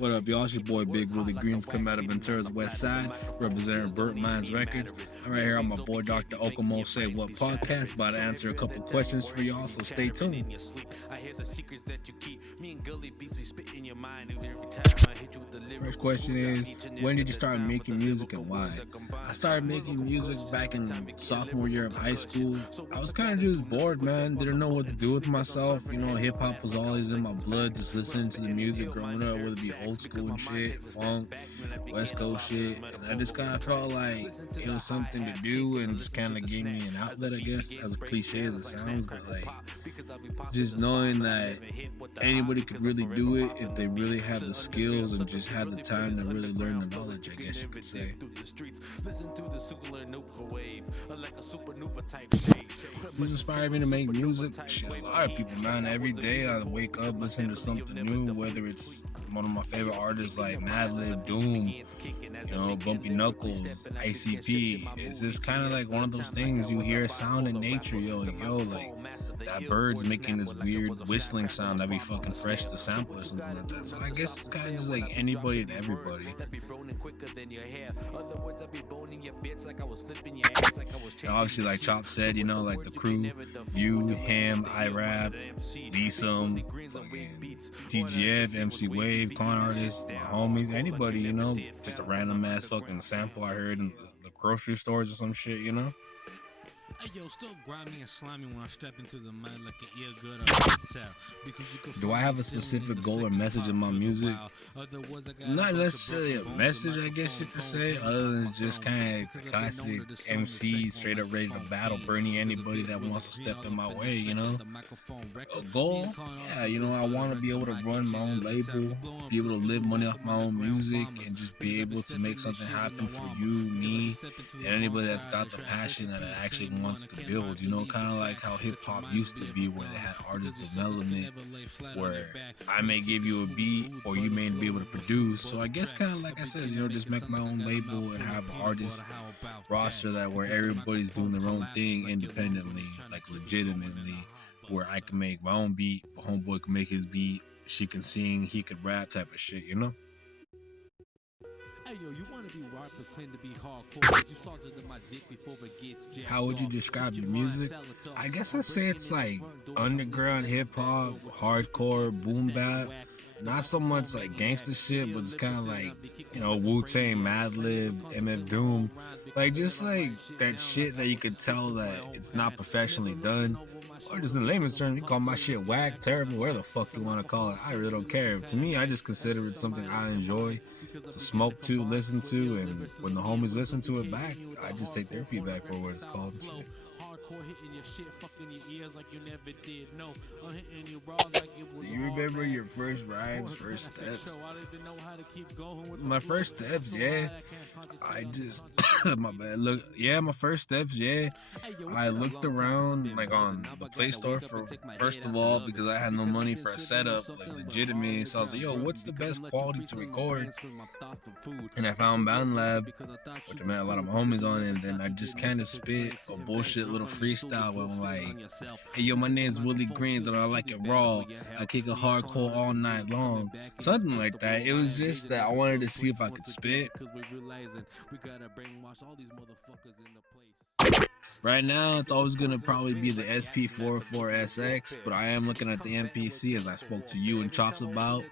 What up, y'all? It's your boy Big Willie Greens, coming out of Ventura's West Side, representing Burt Minds Records. I'm right here on my boy Dr. Okomo Say What podcast, about to answer a couple questions for y'all, so stay tuned. First question is, when did you start making music and why? I started making music back in sophomore year of high school. I was kind of just bored, man. Didn't know what to do with myself. You know, hip hop was always in my blood, just listening to the music growing up, whether it be old school and shit, funk, West Coast shit. And I just kind of felt like it was something to do and just kind of gave me an outlet, I guess, as cliche as it sounds. But like, just knowing that anybody could really do it if they really have the skills and just have the time to really learn the knowledge, I guess you could say. Who's inspired me to make music? Shit, a lot of people, man. Every day I wake up listening to something new, whether it's one of my favorite artists like Madlib, Doom, you know, Bumpy Knuckles, ICP. It's just kind of like one of those things, you hear a sound in nature, like that bird's making this weird whistling sound that'd be fucking fresh to sample or something like that. So I guess it's kind of just like anybody and everybody. And obviously, like Chop said, you know, like the crew, you, him, I Rap, D-Some, TGF, MC Wave, con artists, my homies, anybody, you know, just a random ass fucking sample I heard in the grocery stores or some shit, you know. Hey yo, still grimy and slimy when I step into the mic like an ear good Do I have a specific goal or message in my music? Not necessarily a message, I guess you could say, other than just kind of classic MC, straight up ready to battle Bernie anybody that wants to step in my way, you know? A goal? Yeah, you know, I want to be able to run my own label, be able to live money off my own music, and just be able to make something happen for you, me, and anybody that's got the passion that actually wants to build, you know, kind of like how hip-hop used to be, where they had artist development, where I may give you a beat or you may be able to produce. So I guess kind of like I said, you know, just make my own label and have an artist roster that where everybody's doing their own thing independently, like legitimately, where I can make my own beat, my homeboy can make his beat, she can sing, he could rap, type of shit, you know. How would you describe your music? I guess I'd say it's like underground hip hop, hardcore, boom bap. Not so much like gangster shit, but it's kind of like, you know, Wu-Tang, Madlib, MF Doom. Like just like that shit that you could tell that it's not professionally done. Or just in layman's terms, you call my shit whack, terrible, whatever the fuck you want to call it. I really don't care. To me, I just consider it something I enjoy to smoke to, listen to, and when the homies listen to it back, I just take their feedback for what it's called. Do you remember your first rhymes, first steps? My first steps, yeah. I just my bad. Look, yeah, my first steps, yeah. I looked around like on the Play Store for first of all because I had no money for a setup, like legitimate. So I was like, yo, what's the best quality to record? And I found bandlab, which I met a lot of my homies on, and then I just kind of spit a bullshit little freestyle where I'm like, hey yo, my name's Willie Greens and I like it raw. I kick a hardcore all night long. Something like that. It was just that I wanted to see if I could spit. Right now, it's always going to probably be the SP44SX, but I am looking at the MPC as I spoke to you and Chops about.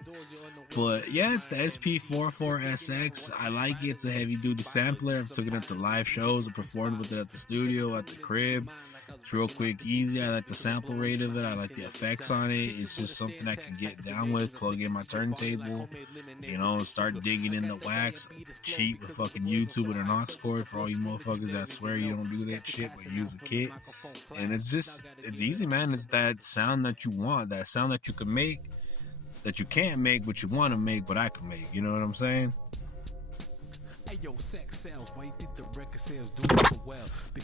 But yeah, it's the SP44SX. I like it. It's a heavy-duty sampler. I've taken it to live shows and performed with it at the studio, at the crib. It's real quick, easy. I like the sample rate of it. I like the effects on it. It's just something I can get down with, plug in my turntable, you know, start digging in the wax, cheat with fucking YouTube and an aux cord for all you motherfuckers that swear you don't do that shit but use a kit. And it's easy, man. It's that sound that you want, that sound that you can make, that you can't make, but you want to make, but I can make. You know what I'm saying?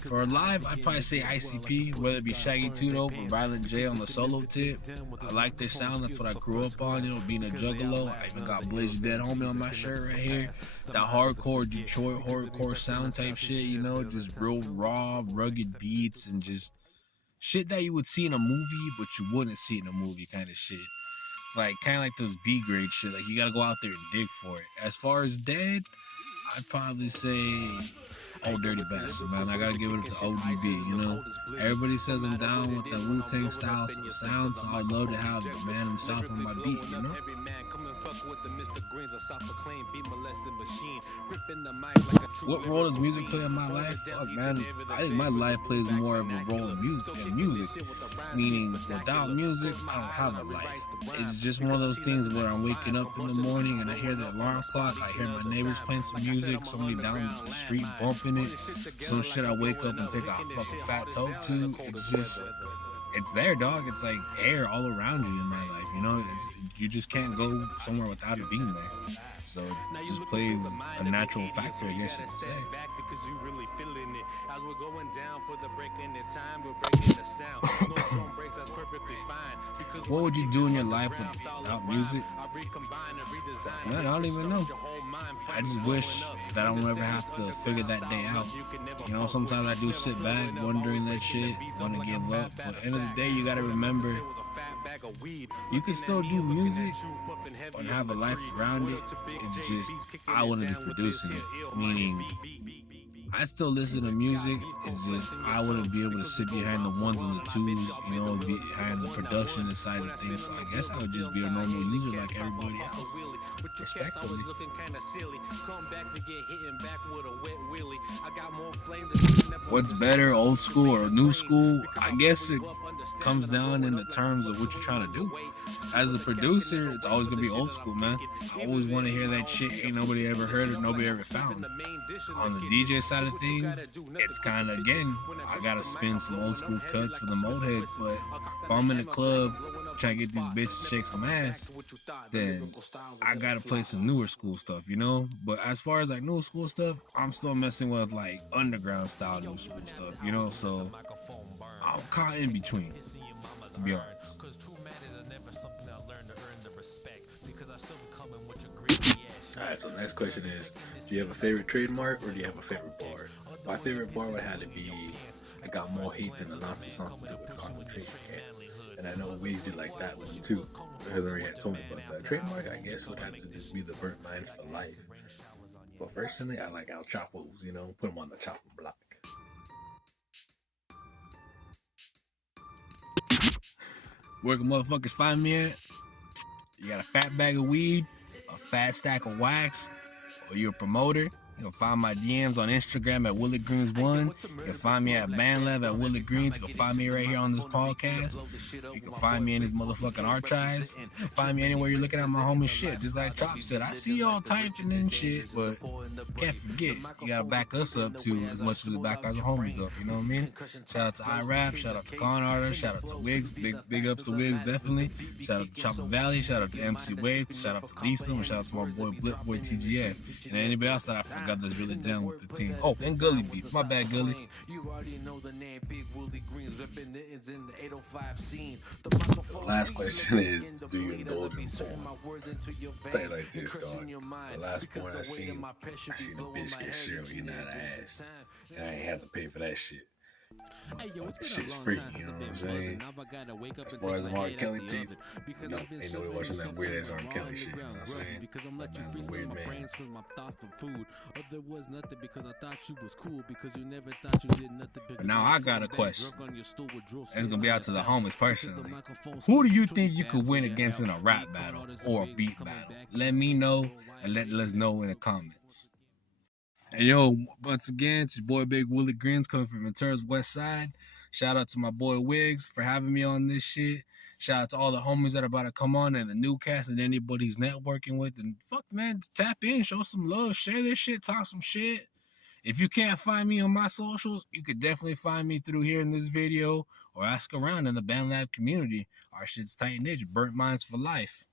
For live, I'd probably say ICP, whether it be Shaggy 2 Dope or Violent J on the solo tip. I like their sound, that's what I grew up on, you know, being a juggalo. I even got Blaze Dead Homie on my shirt right here. That hardcore Detroit hardcore sound type shit, you know, just real raw, rugged beats and just shit that you would see in a movie, but you wouldn't see in a movie kind of shit. like kind of like those B grade shit. Like you gotta go out there and dig for it. As far as dead, I'd probably say Old Dirty Bastard, man. I gotta give it to ODB, you know? Everybody says I'm down with the Wu-Tang style sound, so I'd love to have the man himself on my beat, you know? What role does music play in my life? Fuck, man. I think my life plays more of a role in music. Meaning, without music, I don't have a life. It's just one of those things where I'm waking up in the morning and I hear the alarm clock, I hear my neighbors playing some music, somebody down the street bumping it, some shit I wake up and take a fucking fat toke to. It's just, it's there, dog. It's like air all around you in my life, you know? You just can't go somewhere without it being there. So it just plays a natural factor, I guess you could say. What would you do in your life without music? Man, I don't even know. I just wish that I don't ever have to figure that day out. You know, sometimes I do sit back wondering that shit, want to give up. But at the end of the day, you gotta remember, you can still do music and have a life around it. It's just, I wouldn't be producing it. Meaning, I still listen to music. It's just, I wouldn't be able to sit behind the ones and the twos, you know, behind the production side of things. So I guess I would just be a normal user like everybody else. Respectfully. What's better, old school or new school? I guess it comes down in the terms of what you're trying to do. As a producer, it's always gonna be old school, man. I always want to hear that shit ain't nobody ever heard or nobody ever found. On the DJ side of things, it's kind of, again, I gotta spin some old school cuts for the mold heads, but if I'm in the club trying to get these bitches to shake some ass, then I gotta play some newer school stuff, you know? But as far as like new school stuff, I'm still messing with like underground style new school stuff, you know? So I'm caught in between, to be honest. Alright, so the next question is, do you have a favorite trademark or do you have a favorite bar? My favorite bar would have to be, I got more hate than the Nazi something to do with concentration camp. And I know Wigges did like that one too. Hillary had told me about that. Trademark, I guess, would have to just be the burnt minds for life. But personally, I like El Chapo's, you know, put them on the chopping block. Where can motherfuckers find me at? You got a fat bag of weed, a fat stack of wax, or you're a promoter? You can find my DMs on Instagram at Willie Greens 1. You can find me at bandlab at Willie Greens. You can find me right here on this podcast. You can find me in these motherfucking archives. You can find me anywhere you're looking at my homie shit. Just like Chop said, I see y'all typing in shit, but can't forget, you gotta back us up too, as much as we back our homies up, you know what I mean? Shout out to iRap, shout out to Con Artist, shout out to Wigges, big ups to Wigges, definitely. Shout out to Chopper Valley, shout out to MC Wave, shout out to Lisa, and shout out to my boy Blip Boy TGF, and anybody else that I forgot that's really down with the team. Oh, and Gully Beef. My bad, Gully. The last question is, do you indulge in porn? I'll tell you like this, dog. The last porn I seen a bitch get shit eating out of ass. And I ain't have to pay for that shit. Shit's free, you know what I'm saying? As far as the R. Kelly tape, no, ain't nobody watching that weird ass R. Kelly shit, you know what I'm saying? That man's a weird man. But now I got a question. It's gonna be out to the homies personally. Who do you think you could win against in a rap battle or a beat battle? Let me know and let us know in the comments. And yo, once again, it's your boy Big Willie Greens coming from Ventura's West Side. Shout out to my boy Wigges for having me on this shit. Shout out to all the homies that are about to come on and the new cast and anybody he's networking with. And fuck, man, tap in, show some love, share this shit, talk some shit. If you can't find me on my socials, you could definitely find me through here in this video or ask around in the bandlab community. Our shit's tight knit, burnt minds for life.